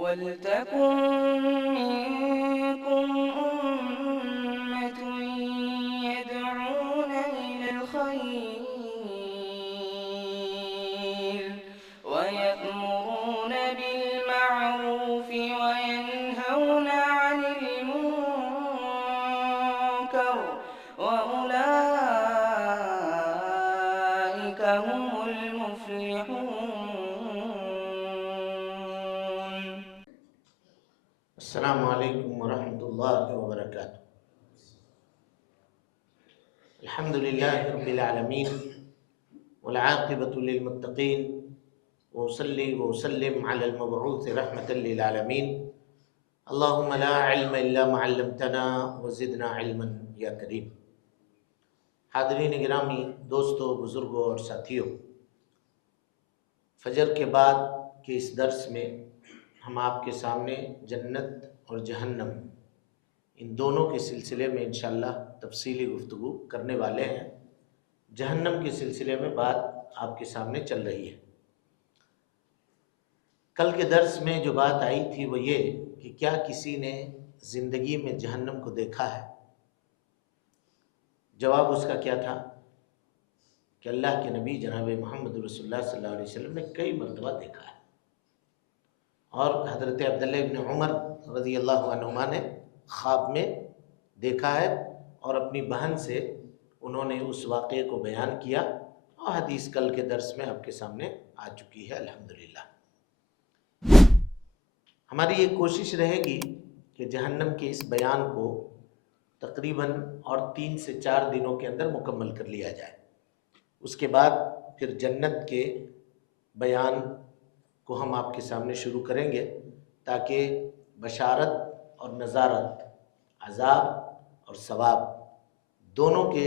وَلْتَكُن مِّنكُمْ أُمَّةٌ يَدْعُونَ إِلَى الْخَيْرِ وَيَأْمُرُونَ بِالْمَعْرُوفِ وَيَنْهَوْنَ عَنِ الْمُنكَرِ وَأُولَٰئِكَ هُمُ الْمُفْلِحُونَ. السلام علیکم ورحمۃ اللہ وبرکاتہ۔ الحمد للہ رب العالمین والعاقبۃ للمتقین وصلی وسلم علی المبعوث رحمۃ للعالمین۔ اللہم لا علم الا ما علمتنا وزدنا علما یا کریم۔ حاضرین گرامی، دوستو، بزرگوں اور ساتھیوں، فجر کے بعد کے اس درس میں ہم آپ کے سامنے جنت اور جہنم ان دونوں کے سلسلے میں انشاءاللہ تفصیلی گفتگو کرنے والے ہیں۔ جہنم کے سلسلے میں بات آپ کے سامنے چل رہی ہے۔ کل کے درس میں جو بات آئی تھی وہ یہ کہ کیا کسی نے زندگی میں جہنم کو دیکھا ہے؟ جواب اس کا کیا تھا کہ اللہ کے نبی جناب محمد رسول اللہ صلی اللہ علیہ وسلم نے کئی مرتبہ دیکھا ہے، اور حضرت عبداللہ ابن عمر رضی اللہ عنہما نے خواب میں دیکھا ہے، اور اپنی بہن سے انہوں نے اس واقعے کو بیان کیا، اور حدیث کل کے درس میں آپ کے سامنے آ چکی ہے الحمدللہ۔ ہماری یہ کوشش رہے گی کہ جہنم کے اس بیان کو تقریباً اور 3 سے 4 دنوں کے اندر مکمل کر لیا جائے۔ اس کے بعد پھر جنت کے بیان کو ہم آپ کے سامنے شروع کریں گے، تاکہ بشارت اور نذارت، عذاب اور ثواب دونوں کے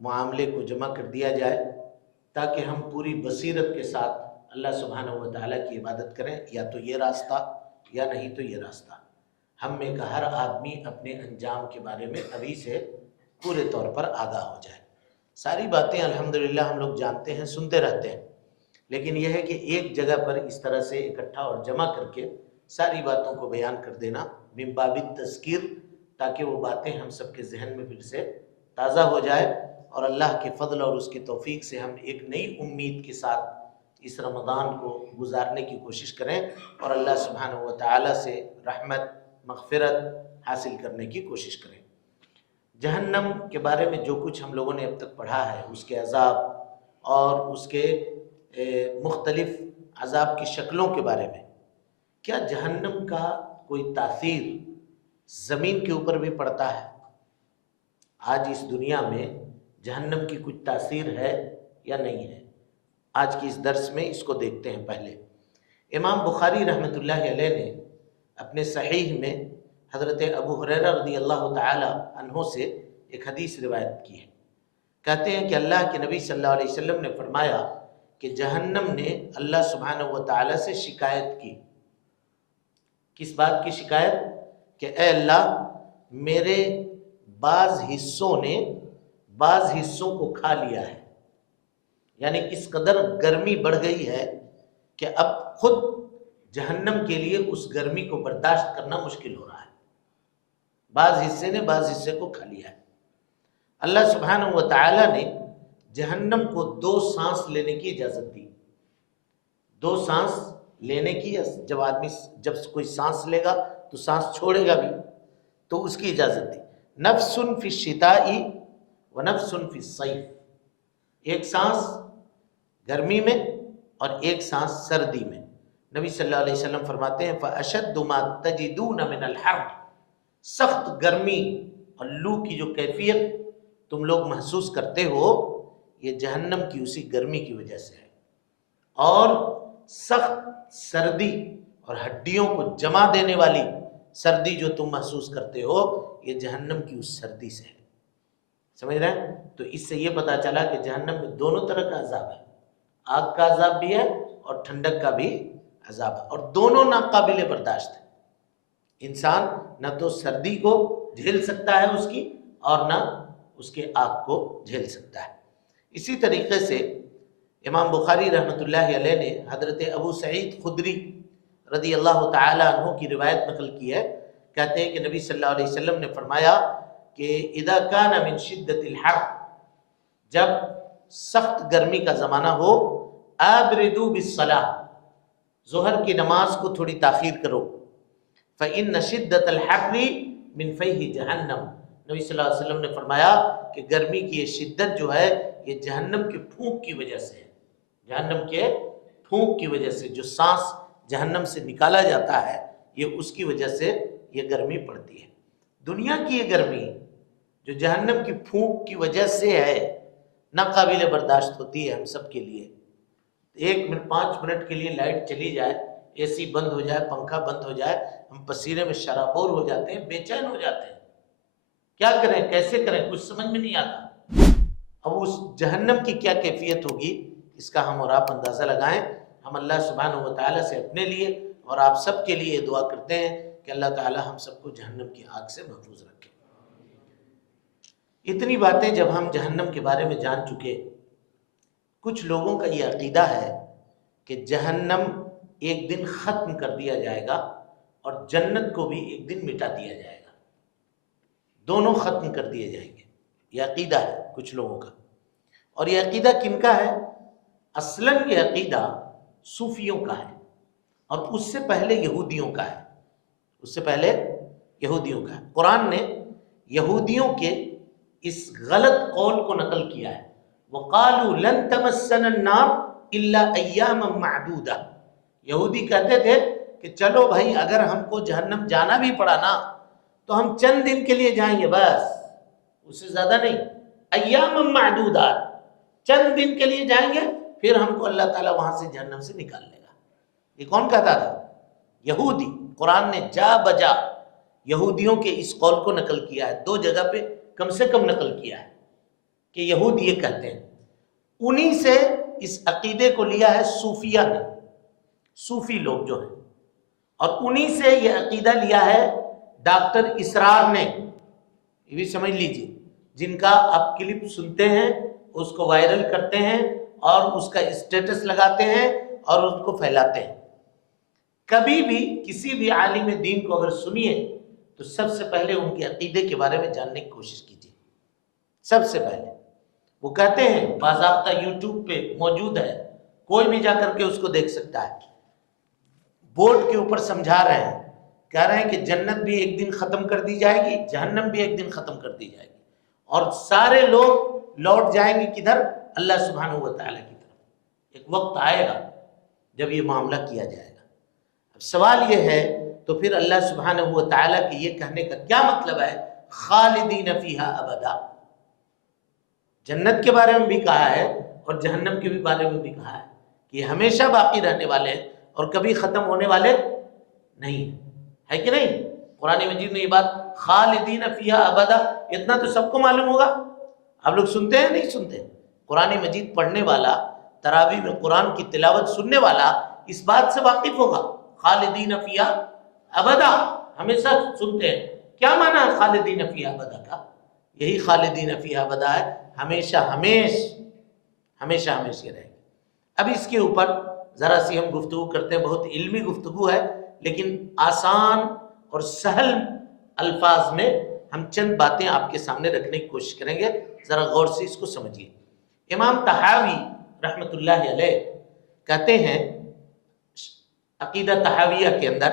معاملے کو جمع کر دیا جائے، تاکہ ہم پوری بصیرت کے ساتھ اللہ سبحانہ و تعالیٰ کی عبادت کریں، یا تو یہ راستہ یا نہیں تو یہ راستہ۔ ہم میں کا ہر آدمی اپنے انجام کے بارے میں ابھی سے پورے طور پر آگاہ ہو جائے۔ ساری باتیں الحمدللہ ہم لوگ جانتے ہیں، سنتے رہتے ہیں، لیکن یہ ہے کہ ایک جگہ پر اس طرح سے اکٹھا اور جمع کر کے ساری باتوں کو بیان کر دینا من باب التذکیر، تاکہ وہ باتیں ہم سب کے ذہن میں پھر سے تازہ ہو جائے، اور اللہ کے فضل اور اس کی توفیق سے ہم ایک نئی امید کے ساتھ اس رمضان کو گزارنے کی کوشش کریں، اور اللہ سبحانہ و تعالیٰ سے رحمت، مغفرت حاصل کرنے کی کوشش کریں۔ جہنم کے بارے میں جو کچھ ہم لوگوں نے اب تک پڑھا ہے، اس کے عذاب اور اس کے مختلف عذاب کی شکلوں کے بارے میں، کیا جہنم کا کوئی تاثیر زمین کے اوپر بھی پڑتا ہے؟ آج اس دنیا میں جہنم کی کچھ تاثیر ہے یا نہیں ہے؟ آج کی اس درس میں اس کو دیکھتے ہیں۔ پہلے امام بخاری رحمۃ اللہ علیہ نے اپنے صحیح میں حضرت ابو ہریرہ رضی اللہ تعالی عنہ سے ایک حدیث روایت کی ہے۔ کہتے ہیں کہ اللہ کے نبی صلی اللہ علیہ وسلم نے فرمایا کہ جہنم نے اللہ سبحانہ و تعالیٰ سے شکایت کی۔ کس بات کی شکایت؟ کہ اے اللہ، میرے بعض حصوں نے بعض حصوں کو کھا لیا ہے، یعنی اس قدر گرمی بڑھ گئی ہے کہ اب خود جہنم کے لیے اس گرمی کو برداشت کرنا مشکل ہو رہا ہے۔ بعض حصے نے بعض حصے کو کھا لیا ہے۔ اللہ سبحانہ و تعالیٰ نے جہنم کو 2 سانس لینے کی اجازت دی۔ 2 سانس لینے کی، جب کوئی سانس لے گا تو سانس چھوڑے گا بھی، تو اس کی اجازت دی۔ نفس فی الشتاء و نفس فی الصیف، ایک سانس گرمی میں اور ایک سانس سردی میں۔ نبی صلی اللہ علیہ وسلم فرماتے ہیں فَأَشَدُّ مَا تَجِدُونَ مِنَ الْحَرِّ، سخت گرمی اور لو کی جو کیفیت تم لوگ محسوس کرتے ہو، یہ جہنم کی اسی گرمی کی وجہ سے ہے۔ اور سخت سردی اور ہڈیوں کو جما دینے والی سردی جو تم محسوس کرتے ہو، یہ جہنم کی اس سردی سے ہے۔ سمجھ رہے ہیں؟ تو اس سے یہ پتا چلا کہ جہنم میں دونوں طرح کا عذاب ہے، آگ کا عذاب بھی ہے اور ٹھنڈک کا بھی عذاب ہے، اور دونوں ناقابل برداشت ہے۔ انسان نہ تو سردی کو جھیل سکتا ہے اس کی، اور نہ اس کے آگ کو جھیل سکتا ہے۔ اسی طریقے سے امام بخاری رحمۃ اللہ علیہ نے حضرت ابو سعید خدری رضی اللہ تعالی عنہ کی روایت نقل کی ہے، کہتے ہیں کہ نبی صلی اللہ علیہ وسلم نے فرمایا کہ اذا کان من شدت الحر، جب سخت گرمی کا زمانہ ہو، ابردوا بالصلاۃ، ظہر کی نماز کو تھوڑی تاخیر کرو، فإن شدت الحر من فیہ جہنم، نبی صلی اللہ علیہ وسلم نے فرمایا کہ گرمی کی یہ شدت جو ہے یہ جہنم کے پھونک کی وجہ سے ہے، جہنم کے پھونک کی وجہ سے، جو سانس جہنم سے نکالا جاتا ہے یہ اس کی وجہ سے یہ گرمی پڑتی ہے۔ دنیا کی یہ گرمی جو جہنم کی پھونک کی وجہ سے ہے ناقابل برداشت ہوتی ہے ہم سب کے لیے۔ 1 منٹ 5 منٹ کے لیے لائٹ چلی جائے، اے سی بند ہو جائے، پنکھا بند ہو جائے، ہم پسینے میں شرابور ہو جاتے ہیں، بے چین ہو جاتے ہیں، کیا کریں کیسے کریں کچھ سمجھ میں نہیں آتا۔ اب اس جہنم کی کیا کیفیت ہوگی اس کا ہم اور آپ اندازہ لگائیں۔ ہم اللہ سبحانہ و تعالیٰ سے اپنے لیے اور آپ سب کے لیے دعا کرتے ہیں کہ اللہ تعالیٰ ہم سب کو جہنم کی آگ سے محفوظ رکھے۔ اتنی باتیں جب ہم جہنم کے بارے میں جان چکے، کچھ لوگوں کا یہ عقیدہ ہے کہ جہنم ایک دن ختم کر دیا جائے گا اور جنت کو بھی ایک دن مٹا دیا جائے گا، دونوں ختم کر دیے جائیں گے۔ یہ عقیدہ ہے کچھ لوگوں کا، اور یہ عقیدہ کن کا ہے؟ اصلاً یہ عقیدہ صوفیوں کا ہے، اور اس سے پہلے یہودیوں کا ہے، اس سے پہلے یہودیوں کا ہے۔ قرآن نے یہودیوں کے اس غلط قول کو نقل کیا ہے، وَقَالُوا لَن تَمَسَّنَا النَّارُ إِلَّا أَيَّامًا مَعْدُودَةً، یہودی کہتے تھے کہ چلو بھائی اگر ہم کو جہنم جانا بھی پڑا نا تو ہم چند دن کے لیے جائیں گے، بس اس سے زیادہ نہیں، ایام معدودات، چند دن کے لیے جائیں گے، پھر ہم کو اللہ تعالیٰ وہاں سے جہنم سے نکال لے گا۔ یہ کون کہتا تھا؟ یہودی۔ قرآن نے جا بجا یہودیوں کے اس قول کو نقل کیا ہے، 2 جگہ پہ کم سے کم نقل کیا ہے کہ یہود یہ کہتے ہیں۔ انہی سے اس عقیدے کو لیا ہے صوفیہ نے، صوفی لوگ جو ہیں، اور انہی سے یہ عقیدہ لیا ہے ڈاکٹر اسرار نے، یہ بھی سمجھ لیجئے، جن کا آپ کلپ سنتے ہیں، اس کو وائرل کرتے ہیں اور اس کا اسٹیٹس لگاتے ہیں اور اس کو پھیلاتے ہیں۔ کبھی بھی کسی بھی عالم دین کو اگر سنیے تو سب سے پہلے ان کے عقیدے کے بارے میں جاننے کی کوشش کیجیے۔ سب سے پہلے وہ کہتے ہیں، باضابطہ یوٹیوب پہ موجود ہے، کوئی بھی جا کر کے اس کو دیکھ سکتا ہے، بورڈ کے اوپر سمجھا رہے ہیں، کہہ رہے ہیں کہ جنت بھی ایک دن ختم کر دی جائے گی، جہنم بھی ایک دن ختم کر دی جائے گی، اور سارے لوگ لوٹ جائیں گے کدھر؟ اللہ سبحانہ و تعالیٰ کی طرف۔ ایک وقت آئے گا جب یہ معاملہ کیا جائے گا۔ اب سوال یہ ہے تو پھر اللہ سبحانہ و تعالیٰ کے یہ کہنے کا کیا مطلب ہے خالدین فیہا ابدا؟ جنت کے بارے میں بھی کہا ہے اور جہنم کے بھی بارے میں بھی کہا ہے کہ یہ ہمیشہ باقی رہنے والے ہیں اور کبھی ختم ہونے والے نہیں، ہے کہ نہیں؟ قرآن مجید میں یہ بات خالدین فیہا ابدا، اتنا تو سب کو معلوم ہوگا۔ آپ لوگ سنتے ہیں نہیں سنتے؟ قرآن مجید پڑھنے والا، تراویح میں قرآن کی تلاوت سننے والا اس بات سے واقف ہوگا، خالدین فیہا ابدا، ہمیشہ سنتے ہیں۔ کیا معنی ہے خالدین فیہا ابدا کا؟ یہی خالدین فیہا ابدا ہے، ہمیشہ ہمیشہ رہے گی۔ اب اس کے اوپر ذرا سی ہم گفتگو کرتے ہیں، بہت علمی گفتگو ہے، لیکن آسان اور سہل الفاظ میں ہم چند باتیں آپ کے سامنے رکھنے کی کوشش کریں گے، ذرا غور سے اس کو سمجھیے۔ امام طحاوی رحمۃ اللہ علیہ کہتے ہیں عقیدہ طحاویہ کے اندر،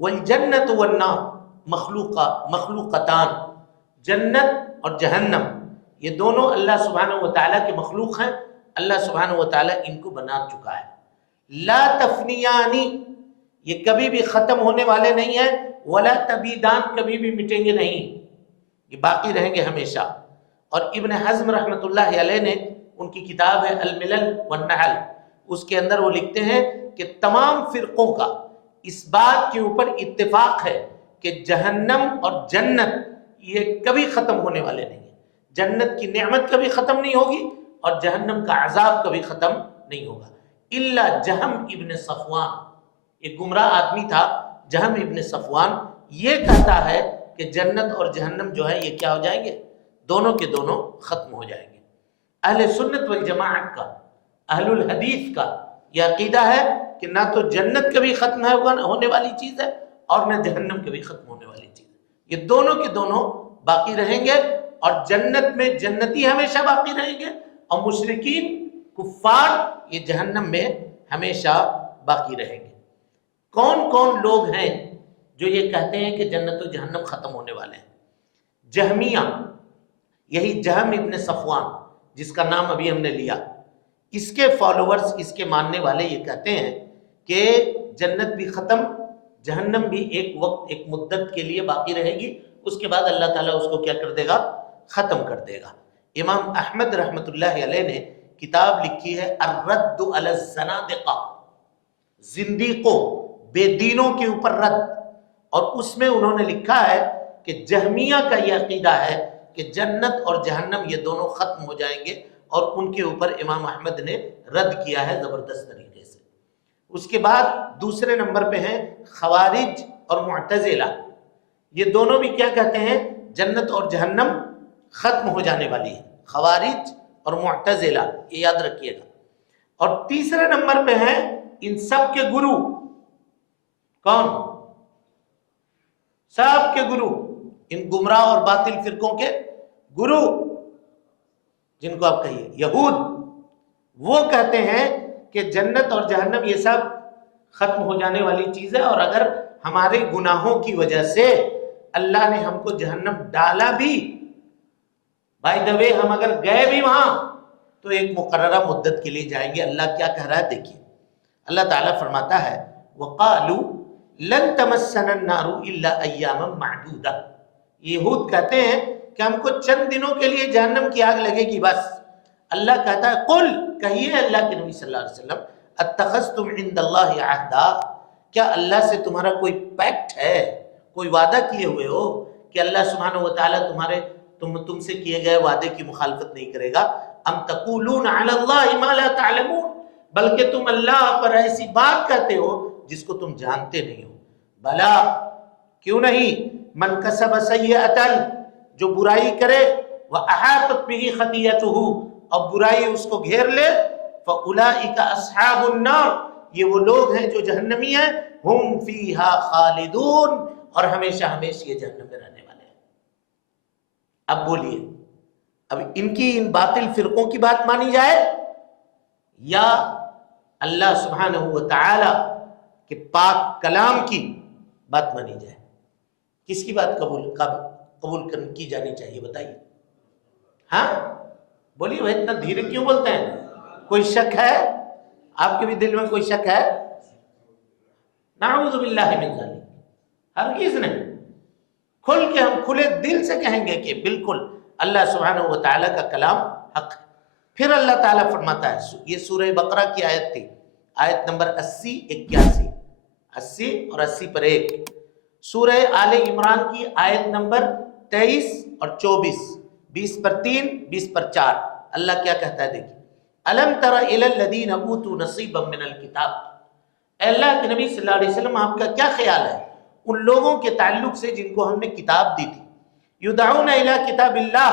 والجنت والنار مخلوقتان، جنت اور جہنم یہ دونوں اللہ سبحانہ و تعالیٰ کے مخلوق ہیں، اللہ سبحانہ و تعالیٰ ان کو بنا چکا ہے۔ لا تفنیانی، یہ کبھی بھی ختم ہونے والے نہیں ہیں، ولا تبیدان، کبھی بھی مٹیں گے نہیں، یہ باقی رہیں گے ہمیشہ۔ اور ابن حزم رحمۃ اللہ علیہ نے، ان کی کتاب ہے الملل والنحل، اس کے اندر وہ لکھتے ہیں کہ تمام فرقوں کا اس بات کے اوپر اتفاق ہے کہ جہنم اور جنت یہ کبھی ختم ہونے والے نہیں ہیں، جنت کی نعمت کبھی ختم نہیں ہوگی اور جہنم کا عذاب کبھی ختم نہیں ہوگا، الا جہم ابن صفوان، ایک گمراہ آدمی تھا جہم ابن صفوان، یہ کہتا ہے کہ جنت اور جہنم جو ہے یہ کیا ہو جائیں گے؟ دونوں کے دونوں ختم ہو جائیں گے۔ اہل سنت والجماعت کا، اہل الحدیث کا یہ عقیدہ ہے کہ نہ تو جنت کبھی ختم ہونے والی چیز ہے اور نہ جہنم کبھی ختم ہونے والی چیز ہے، یہ دونوں کے دونوں باقی رہیں گے، اور جنت میں جنتی ہمیشہ باقی رہیں گے، اور مشرکین کفار یہ جہنم میں ہمیشہ باقی رہیں گے۔ کون کون لوگ ہیں جو یہ کہتے ہیں کہ جنت و جہنم ختم ہونے والے ہیں؟ جہمیہ، یہی جہم ابن صفوان جس کا نام ابھی ہم نے لیا، اس کے فالوورز، اس کے ماننے والے یہ کہتے ہیں کہ جنت بھی ختم، جہنم بھی ایک وقت، ایک مدت کے لیے باقی رہے گی، اس کے بعد اللہ تعالیٰ اس کو کیا کر دے گا؟ ختم کر دے گا۔ امام احمد رحمۃ اللہ علیہ نے کتاب لکھی ہے الرد علی الزنادقہ، زندیقوں، بے دینوں کے اوپر رد، اور اس میں انہوں نے لکھا ہے کہ جہمیہ کا یہ عقیدہ ہے کہ جنت اور جہنم یہ دونوں ختم ہو جائیں گے، اور ان کے اوپر امام احمد نے رد کیا ہے زبردست طریقے سے۔ اس کے بعد دوسرے نمبر پہ ہیں خوارج اور معتزلہ، یہ دونوں بھی کیا کہتے ہیں؟ جنت اور جہنم ختم ہو جانے والی ہے، خوارج اور معتزلہ، یہ یاد رکھیے گا۔ اور تیسرے نمبر پہ ہیں ان سب کے گرو، کون؟ سب کے گرو، ان گمراہ اور باطل فرقوں کے گرو، جن کو آپ کہیے یہود، وہ کہتے ہیں کہ جنت اور جہنم یہ سب ختم ہو جانے والی چیز ہے، اور اگر ہمارے گناہوں کی وجہ سے اللہ نے ہم کو جہنم ڈالا بھی، بائی دا وے ہم اگر گئے بھی وہاں تو ایک مقررہ مدت کے لیے جائیں گے۔ اللہ کیا کہہ رہا ہے دیکھیے، اللہ تعالیٰ فرماتا ہے وَقَالُوا لَن تَمَسَّنَا النَّارُ إِلَّا أَيَّامًا مَعْدُودًا، یہود کہتے ہیں کہ ہم کو چند دنوں کے لیے جہنم کی آگ لگے گی بس۔ اللہ کہتا ہے قل، کہیے اللہ کے نبی صلی اللہ علیہ وسلم، اتخذتم عند اللہ عہدا، کیا اللہ سے تمہارا کوئی پیکٹ ہے، کوئی وعدہ کیے ہوئے ہو کہ اللہ سبحانہ وتعالیٰ تم سے کیے گئے وعدے کی مخالفت نہیں کرے گا؟ ام تقولون علی اللہ ما لا تعلمون، بلکہ تم اللہ پر ایسی بات کہتے ہو جس کو تم جانتے نہیں ہو۔ بلا، کیوں نہیں، من کسب سیئۃ، جو برائی کرے، وَأَحَاطَتْ بِهِ خَطِیَّتُهُ، اور برائی اس کو گھیر لے، فَأُولَئِکَ أَصْحَابُ النَّارِ، یہ وہ لوگ ہیں جو جہنمی ہیں، ہم فیہا خالدون، اور ہمیشہ ہمیشہ یہ جہنم میں رہنے والے ہیں۔ اب بولیے، اب ان کی ان باطل فرقوں کی بات مانی جائے یا اللہ سبحانہ وتعالی کے پاک کلام کی بات مانی جائے؟ کس کی بات قبول کی جانی چاہیے بتائیے؟ ہاں بولیے بھائی، اتنا دھیرے کیوں بولتے ہیں؟ کوئی شک ہے آپ کے بھی دل میں؟ کوئی شک ہے؟ نعوذ باللہ من ذالک، ہرگز نہیں۔ کھل کے ہم کھلے دل سے کہیں گے کہ بالکل اللہ سبحانہ وتعالی کا کلام حق ہے۔ پھر اللہ تعالیٰ فرماتا ہے، یہ سورہ بقرہ کی آیت تھی، آیت نمبر 80 81، 80 اور 80 پر 1، سورہ آل عمران کی آیت نمبر 23 اور 24، 20 پر 3، 20 پر 4، اللہ کیا کہتا ہے دیکھیے، الم تر الی الذین اوتوا نصیبا من الکتاب، اے اللہ کے نبی صلی اللہ علیہ وسلم آپ کا کیا خیال ہے ان لوگوں کے تعلق سے جن کو ہم نے کتاب دی تھی؟ یدعون الی کتاب اللہ،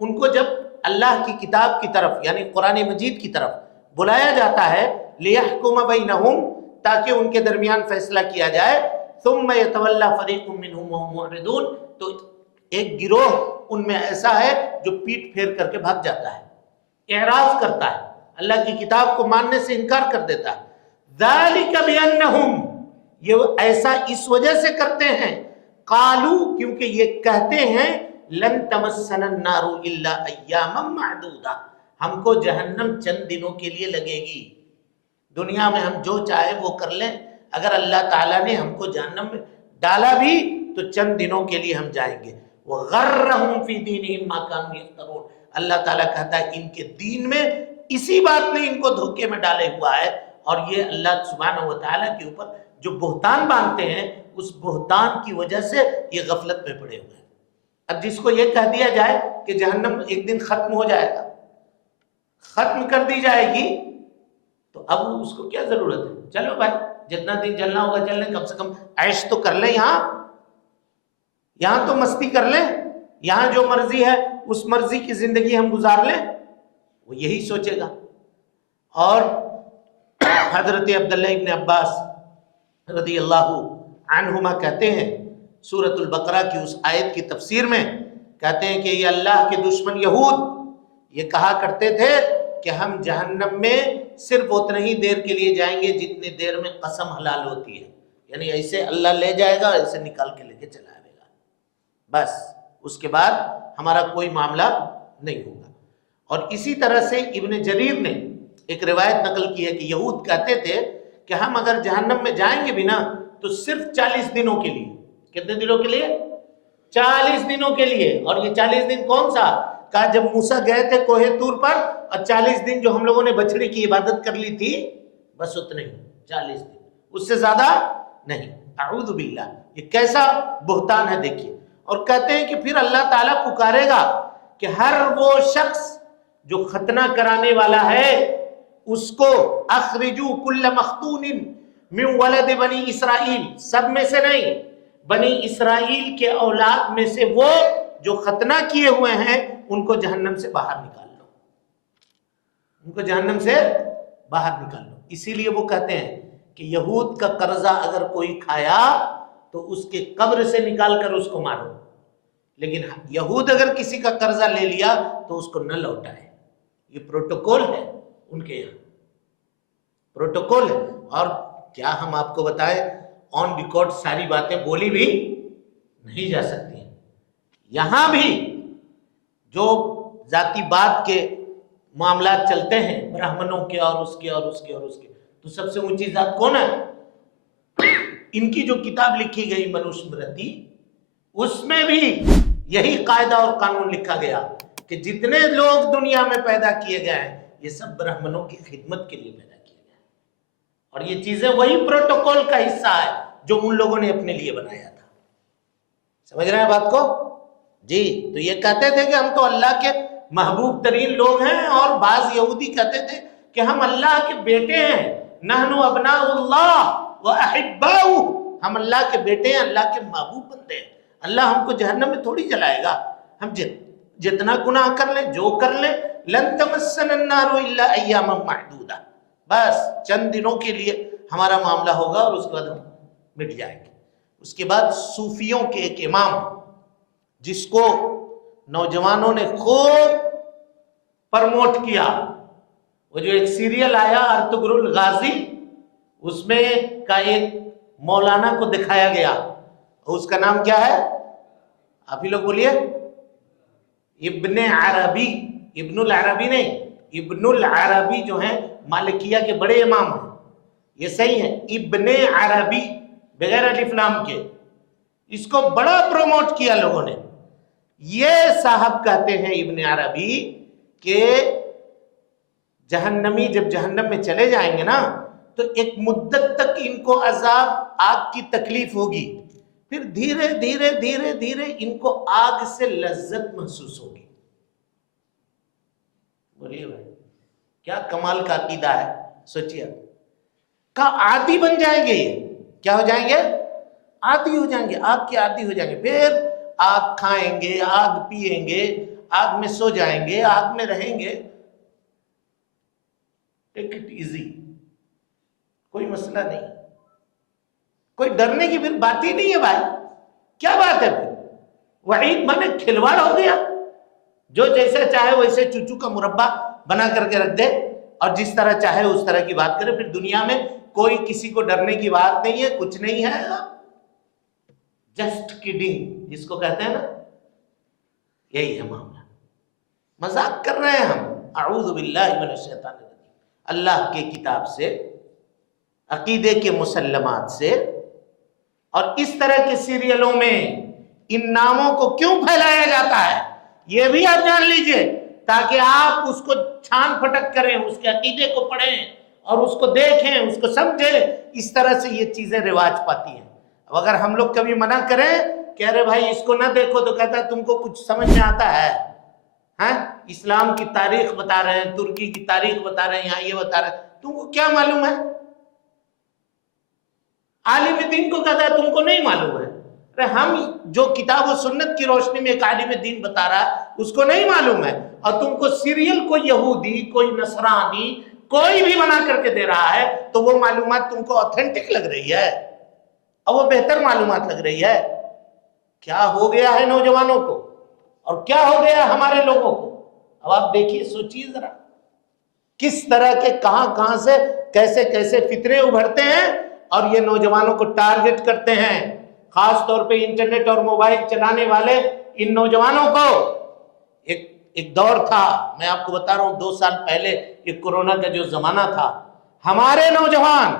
ان کو جب اللہ کی کتاب کی طرف یعنی قرآن مجید کی طرف بلایا جاتا ہے، لیحکم بینہم، تاکہ ان کے درمیان فیصلہ کیا جائے، ثم یتولی فریق منہم وہم معرضون، تو ایک گروہ ان میں ایسا ہے جو پیٹ پھیر کر کے بھاگ جاتا ہے، اعراض کرتا ہے، اللہ کی کتاب کو ماننے سے انکار کر دیتا ہے۔ ذالک بانہم، یہ ایسا اس وجہ سے کرتے ہیں، قالو، کیونکہ یہ کہتے ہیں، لن تمسنا النار الا ایاما معدودہ، ہم کو جہنم چند دنوں کے لیے لگے گی، دنیا میں ہم جو چاہے وہ کر لیں، اگر اللہ تعالیٰ نے ہم کو جہنم میں ڈالا بھی تو چند دنوں کے لیے ہم جائیں گے۔ وغرہم فی دینہم ما کانوا یفترون، اللہ تعالیٰ کہتا ہے ان کے دین میں اسی بات نے ان کو دھوکے میں ڈالے ہوا ہے، اور یہ اللہ سبحانہ وتعالیٰ کے اوپر جو بہتان باندھتے ہیں، اس بہتان کی وجہ سے یہ غفلت میں پڑے ہوئے ہیں۔ اب جس کو یہ کہہ دیا جائے کہ جہنم ایک دن ختم ہو جائے گا، ختم کر دی جائے گی، تو اب اس کو کیا ضرورت ہے؟ چلو بھائی جتنا دن جلنا ہوگا جل لیں، کم سے کم عیش تو کر لیں، یہاں تو مستی کر لیں، یہاں جو مرضی ہے اس مرضی کی زندگی ہم گزار لیں، وہ یہی سوچے گا۔ اور حضرت عبداللہ ابن عباس رضی اللہ عنہما کہتے ہیں سورۃ البقرہ کی اس آیت کی تفسیر میں، کہتے ہیں کہ یہ اللہ کے دشمن یہود یہ کہا کرتے تھے کہ ہم جہنم میں صرف اتنی ہی دیر کے لیے جائیں گے جتنی دیر میں قسم حلال ہوتی ہے، یعنی ایسے اللہ لے جائے گا، ایسے نکال کے لے کے چلا آئے گا، بس اس کے بعد ہمارا کوئی معاملہ نہیں ہوگا۔ اور اسی طرح سے ابن جریر نے ایک روایت نقل کی ہے کہ یہود کہتے تھے کہ ہم اگر جہنم میں جائیں گے بھی نا تو صرف 40 دنوں کے لیے۔ کتنے دنوں کے لیے؟ 40 دنوں کے لیے۔ اور یہ 40 دن کون سا؟ کہا جب موسیٰ گئے تھے کوہ طور پر، اور 40 دن جو ہم لوگوں نے بچڑی کی عبادت کر لی تھی، بس اتنے ہی 40 دن، اس سے زیادہ نہیں۔ اعوذ باللہ، یہ کیسا بہتان ہے دیکھیے۔ اور کہتے ہیں کہ پھر اللہ تعالیٰ پکارے گا کہ ہر وہ شخص جو ختنہ کرانے والا ہے اس کو اخرجو کل مختون من ولد بنی اسرائیل، سب میں سے نہیں، بنی اسرائیل کے اولاد میں سے وہ جو ختنہ کیے ہوئے ہیں ان کو جہنم سے باہر نکال لو، ان کو جہنم سے باہر نکال لو۔ اسی لیے وہ کہتے ہیں کہ یہود کا قرضہ اگر کوئی کھایا تو اس کے قبر سے نکال کر اس کو مارو، لیکن یہود اگر کسی کا قرضہ لے لیا تو اس کو نہ لوٹائے۔ یہ پروٹوکول ہے ان کے یہاں، پروٹوکول ہے۔ اور کیا ہم آپ کو بتائیں، آن ریکارڈ ساری باتیں بولی بھی نہیں جا سکتی ہیں۔ یہاں بھی جو ذاتی بات کے معاملات چلتے ہیں برہمنوں کے اور اس کے اور اس کے اور اس کے، تو سب سے اونچی ذات کون ہے؟ ان کی جو کتاب لکھی گئی منوسمرتی، اس میں بھی یہی قاعدہ اور قانون لکھا گیا کہ جتنے لوگ دنیا میں پیدا کیے گئے ہیں یہ سب برہمنوں کی خدمت کے لیے پیدا کیے گئے ہیں، اور یہ چیزیں وہی پروٹوکول کا حصہ ہے جو ان لوگوں نے اپنے لیے بنایا تھا۔ سمجھ رہے ہیں بات کو؟ جی، تو یہ کہتے تھے کہ ہم تو اللہ کے محبوب ترین لوگ ہیں، اور بعض یہودی کہتے تھے کہ ہم اللہ کے بیٹے ہیں، نحن ابناء اللہ و احباؤہ، ہم اللہ کے بیٹے ہیں، اللہ کے محبوب بندے ہیں، اللہ ہم کو جہنم میں تھوڑی جلائے گا، ہم جتنا گناہ کر لیں، جو کر لیں، لن تمسنا النار الا ایاما معدودہ، بس چند دنوں کے لیے ہمارا معاملہ ہوگا اور اس کے بعد ہم مٹ جائیں گے۔ اس کے بعد صوفیوں کے ایک امام جس کو نوجوانوں نے خوب پرموٹ کیا، وہ جو ایک سیریل آیا ارطغرل الغازی، اس میں کا ایک مولانا کو دکھایا گیا، اس کا نام کیا ہے؟ آپ ہی لوگ بولیے۔ ابن عربی، ابن العربی نہیں، ابن العربی جو ہیں مالکیہ کے بڑے امام ہیں، یہ صحیح ہے، ابن عربی بغیر الف لام کے، اس کو بڑا پروموٹ کیا لوگوں نے۔ یہ صاحب کہتے ہیں ابن عربی کہ جہنمی جب جہنم میں چلے جائیں گے نا تو ایک مدت تک ان کو عذاب آگ کی تکلیف ہوگی، پھر دھیرے دھیرے دھیرے دھیرے ان کو آگ سے لذت محسوس ہوگی۔ بولیے بھائی، کیا کمال کا عقیدہ ہے، سوچیے، کا عادی بن جائیں گے، یہ کیا ہو جائیں گے؟ عادی ہو جائیں گے، آگ کے عادی ہو جائیں گے، پھر آگ کھائیں گے، آگ پیئیں گے، آگ میں سو جائیں گے، آگ میں رہیں گے۔ ٹیک اٹ ایزی، کوئی مسئلہ نہیں، کوئی ڈرنے کی پھر بات ہی نہیں ہے بھائی، کیا بات ہے پھر؟ وعید مانے کھلواڑ ہو گیا، جو جیسا چاہے ویسے چوچو کا مربع بنا کر کے رکھ دے اور جس طرح چاہے اس طرح کی بات کرے، پھر دنیا میں کوئی کسی کو ڈرنے کی بات نہیں ہے، کچھ نہیں ہے، جسٹ کڈنگ جس کو کہتے ہیں نا، یہی ہے معاملہ، مذاق کر رہے ہیں ہم۔ اعوذ باللہ من الشیطان الرجیم، اللہ کے کتاب سے، عقیدے کے مسلمات سے، اور اس طرح کے سیریلوں میں ان ناموں کو کیوں پھیلایا جاتا ہے یہ بھی آپ جان لیجئے، تاکہ آپ اس کو چھان پھٹک کریں، اس کے عقیدے کو پڑھیں اور اس کو دیکھیں، اس کو سمجھیں۔ اس طرح سے یہ چیزیں رواج پاتی ہیں۔ اب اگر ہم لوگ کبھی منع کریں کہ ارے بھائی اس کو نہ دیکھو، تو کہتا ہے تم کو کچھ سمجھ میں آتا ہے؟ ہاں، اسلام کی تاریخ بتا رہے ہیں، ترکی کی تاریخ بتا رہے ہیں، یہاں یہ بتا رہے ہیں، تم کو کیا معلوم ہے؟ عالم دین کو کہتا ہے تم کو نہیں معلوم ہے۔ ہم جو کتاب و سنت کی روشنی میں ایک عالم دین بتا رہا ہے اس کو نہیں معلوم ہے، اور تم کو سیریل کوئی یہودی، کوئی نصرانی، کوئی بھی بنا کر کے دے رہا ہے تو وہ معلومات تم کو اوتھینٹک لگ رہی ہے اور وہ بہتر معلومات لگ رہی ہے. کیا ہو گیا ہے نوجوانوں کو اور کیا ہو گیا ہمارے لوگوں کو. اب آپ دیکھیے، سوچیے ذرا، کس طرح کے کہاں سے کیسے کیسے فتنے ابھرتے ہیں اور یہ نوجوانوں کو ٹارگٹ کرتے ہیں. خاص طور پہ انٹرنیٹ اور موبائل چلانے والے ان نوجوانوں کو. ایک دور تھا، میں آپ کو بتا رہا ہوں 2 سال پہلے، یہ کورونا کا جو زمانہ تھا، ہمارے نوجوان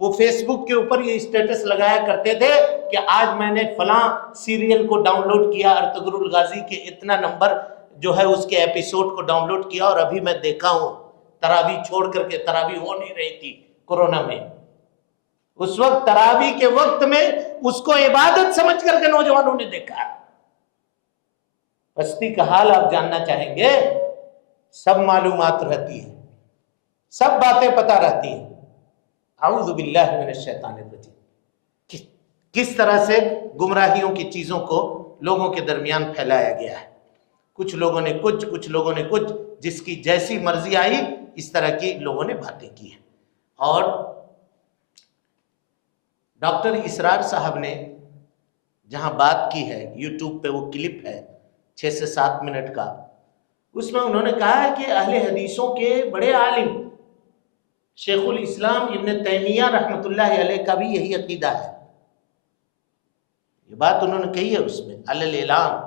وہ فیس بک کے اوپر یہ اسٹیٹس لگایا کرتے تھے کہ آج میں نے فلاں سیریل کو ڈاؤن لوڈ کیا، ارطغرل غازی کے اتنا نمبر جو ہے اس کے ایپیسوڈ کو ڈاؤن لوڈ کیا اور ابھی میں دیکھا ہوں. تراویح چھوڑ کر کے، تراویح ہو نہیں رہی تھی کورونا میں، اس وقت تراویح کے وقت میں اس کو عبادت سمجھ کر کے نوجوانوں نے دیکھا. پستی کا حال آپ جاننا چاہیں گے، سب معلومات رہتی ہے، سب باتیں پتہ رہتی ہیں. اعوذ باللہ من الشیطان الرجیم. کس طرح سے گمراہیوں کی چیزوں کو لوگوں کے درمیان پھیلایا گیا ہے. کچھ لوگوں نے کچھ لوگوں نے کچھ، جس کی جیسی مرضی آئی اس طرح کی لوگوں نے باتیں کی ہیں. اور ڈاکٹر اسرار صاحب نے جہاں بات کی ہے، یوٹیوب پہ وہ کلپ ہے 6 سے 7 منٹ کا، اس میں انہوں نے کہا ہے کہ اہل حدیثوں کے بڑے عالم شیخ الاسلام ابن تیمیہ رحمۃ اللہ علیہ کا بھی یہی عقیدہ ہے. یہ بات انہوں نے کہی ہے اس میں علی اعلان.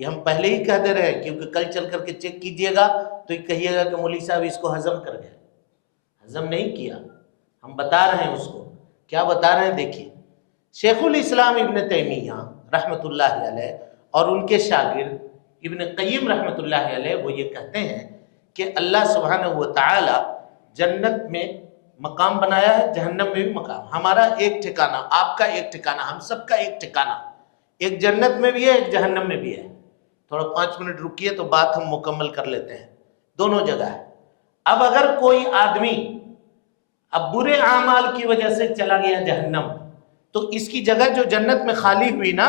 یہ ہم پہلے ہی کہہ دے رہے ہیں کیونکہ کل چل کر کے چیک کیجئے گا تو یہ کہیے گا کہ مولوی صاحب اس کو ہضم کر گئے. ہضم نہیں کیا، ہم بتا رہے ہیں اس کو. کیا بتا رہے ہیں دیکھیے. شیخ الاسلام ابن تیمیہ رحمۃ اللہ علیہ اور ان کے شاگرد ابن قیم رحمۃ اللہ علیہ وہ یہ کہتے ہیں کہ اللہ سبحانہ و تعالی جنت میں مقام بنایا ہے، جہنم میں بھی مقام. ہمارا ایک ٹھکانہ، آپ کا ایک ٹھکانہ، ہم سب کا ایک ٹھکانہ، ایک جنت میں بھی ہے، ایک جہنم میں بھی ہے. تھوڑا 5 منٹ رکیے تو بات ہم مکمل کر لیتے ہیں. دونوں جگہ ہے. اب اگر کوئی آدمی اب برے اعمال کی وجہ سے چلا گیا جہنم، تو اس کی جگہ جو جنت میں خالی ہوئی نا،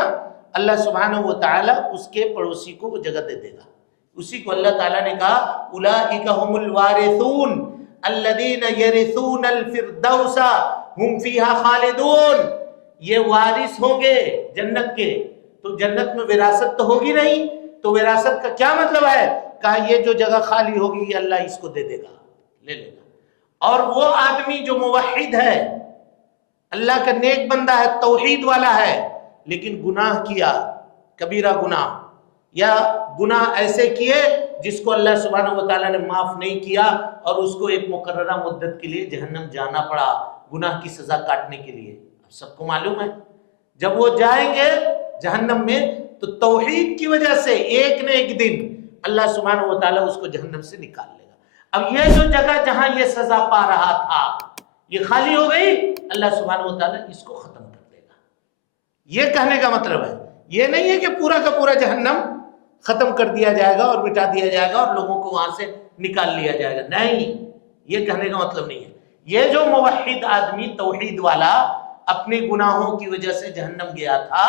اللہ سبحانہ و تعالی اس کے پڑوسی کو وہ جگہ دے دے گا. اسی کو اللہ تعالیٰ نے کہا اولئک هم الوارثون الذین یرثون الفردوس هم فیہا خالدون. یہ وارث ہوں گے جنت کے. تو جنت میں وراثت تو ہوگی نہیں، تو وراثت کا کیا مطلب ہے؟ کہا یہ جو جگہ خالی ہوگی یہ اللہ اس کو دے دے گا، لے لے گا. اور وہ آدمی جو موحد ہے، اللہ کا نیک بندہ ہے، توحید والا ہے، لیکن گناہ کیا، کبیرہ گناہ یا گناہ ایسے کیے جس کو اللہ سبحانہ و تعالیٰ نے معاف نہیں کیا اور اس کو ایک مقررہ مدت کے لیے جہنم جانا پڑا گناہ کی سزا کاٹنے کے لیے. اب سب کو معلوم ہے جب وہ جائیں گے جہنم میں تو توحید کی وجہ سے ایک نہ ایک دن اللہ سبحانہ و تعالیٰ اس کو جہنم سے نکال لے گا. اب یہ جو جگہ جہاں یہ سزا پا رہا تھا یہ خالی ہو گئی، اللہ سبحانہ و تعالیٰ اس کو ختم کر دے گا. یہ کہنے کا مطلب ہے یہ نہیں ہے کہ پورا کا پورا جہنم ختم کر دیا جائے گا اور مٹا دیا جائے گا اور لوگوں کو وہاں سے نکال لیا جائے گا. نہیں، یہ کہنے کا مطلب نہیں ہے. یہ جو موحد آدمی توحید والا اپنے گناہوں کی وجہ سے جہنم گیا تھا،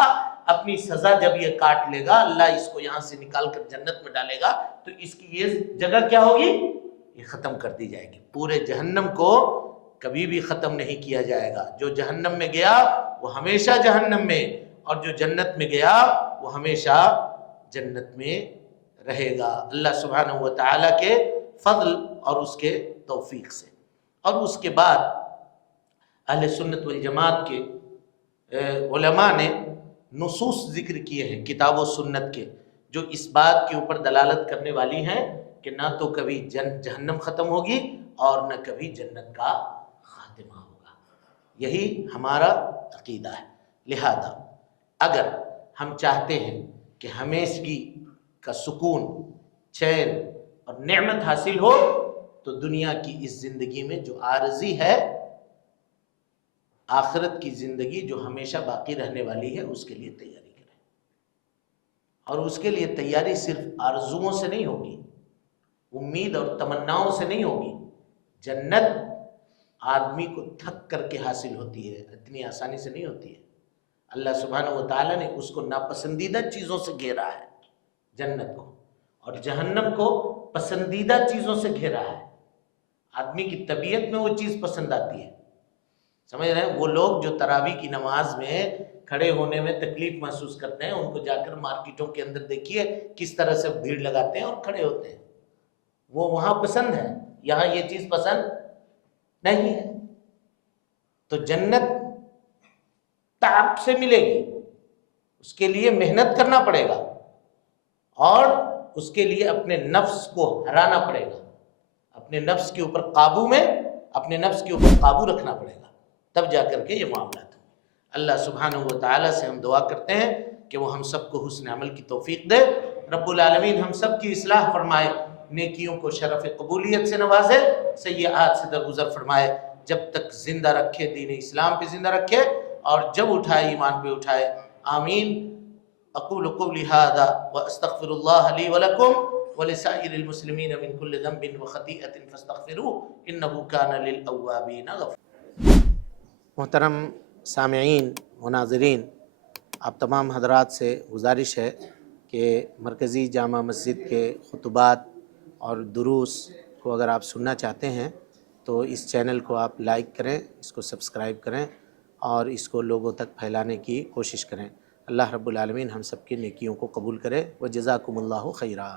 اپنی سزا جب یہ کاٹ لے گا، اللہ اس کو یہاں سے نکال کر جنت میں ڈالے گا تو اس کی یہ جگہ کیا ہوگی؟ یہ ختم کر دی جائے گی. پورے جہنم کو کبھی بھی ختم نہیں کیا جائے گا. جو جہنم میں گیا وہ ہمیشہ جہنم میں، اور جو جنت میں گیا وہ ہمیشہ جنت میں رہے گا اللہ سبحانہ و تعالیٰ کے فضل اور اس کے توفیق سے. اور اس کے بعد اہل سنت والجماعت کے علماء نے نصوص ذکر کیے ہیں کتاب و سنت کے، جو اس بات کے اوپر دلالت کرنے والی ہیں کہ نہ تو کبھی جہنم ختم ہوگی اور نہ کبھی جنت کا خاتمہ ہوگا. یہی ہمارا عقیدہ ہے. لہذا اگر ہم چاہتے ہیں کہ ہمیشگی کا سکون، چین اور نعمت حاصل ہو تو دنیا کی اس زندگی میں جو عارضی ہے، آخرت کی زندگی جو ہمیشہ باقی رہنے والی ہے، اس کے لیے تیاری کریں. اور اس کے لیے تیاری صرف آرزوؤں سے نہیں ہوگی، امید اور تمناؤں سے نہیں ہوگی. جنت آدمی کو تھک کر کے حاصل ہوتی ہے، اتنی آسانی سے نہیں ہوتی ہے. اللہ سبحانہ و تعالیٰ نے اس کو ناپسندیدہ چیزوں سے گھیرا ہے جنت کو، اور جہنم کو پسندیدہ چیزوں سے گھیرا ہے. آدمی کی طبیعت میں وہ چیز پسند آتی ہے. سمجھ رہے ہیں؟ وہ لوگ جو تراویح کی نماز میں کھڑے ہونے میں تکلیف محسوس کرتے ہیں، ان کو جا کر مارکیٹوں کے اندر دیکھیے کس طرح سے بھیڑ لگاتے ہیں اور کھڑے ہوتے ہیں. وہ وہاں پسند ہے، یہاں یہ چیز پسند نہیں ہے. تو جنت تعب سے ملے گی، اس کے لیے محنت کرنا پڑے گا اور اس کے لیے اپنے نفس کو ہرانا پڑے گا، اپنے نفس کے اوپر قابو میں اپنے نفس کے اوپر قابو رکھنا پڑے گا، تب جا کر کے یہ معاملات ہیں. اللہ سبحانہ و تعالیٰ سے ہم دعا کرتے ہیں کہ وہ ہم سب کو حسن عمل کی توفیق دے. رب العالمین ہم سب کی اصلاح فرمائے، نیکیوں کو شرف قبولیت سے نوازے، سیئات سے درگزر فرمائے، جب تک زندہ رکھے دین اسلام پہ زندہ رکھے اور جب اٹھائے ایمان پہ اٹھائے. آمین. اقول قولی ھذا واستغفر اللہ لی ولکم ولسائر المسلمین من کل ذنب وخطیئۃ فاستغفروہ انہ کان للأوابین غفورا. محترم سامعین و ناظرین، آپ تمام حضرات سے گزارش ہے کہ مرکزی جامع مسجد کے خطبات اور دروس کو اگر آپ سننا چاہتے ہیں تو اس چینل کو آپ لائک کریں، اس کو سبسکرائب کریں اور اس کو لوگوں تک پھیلانے کی کوشش کریں. اللہ رب العالمین ہم سب کی نیکیوں کو قبول کرے. وجزاکم اللہ خیرا.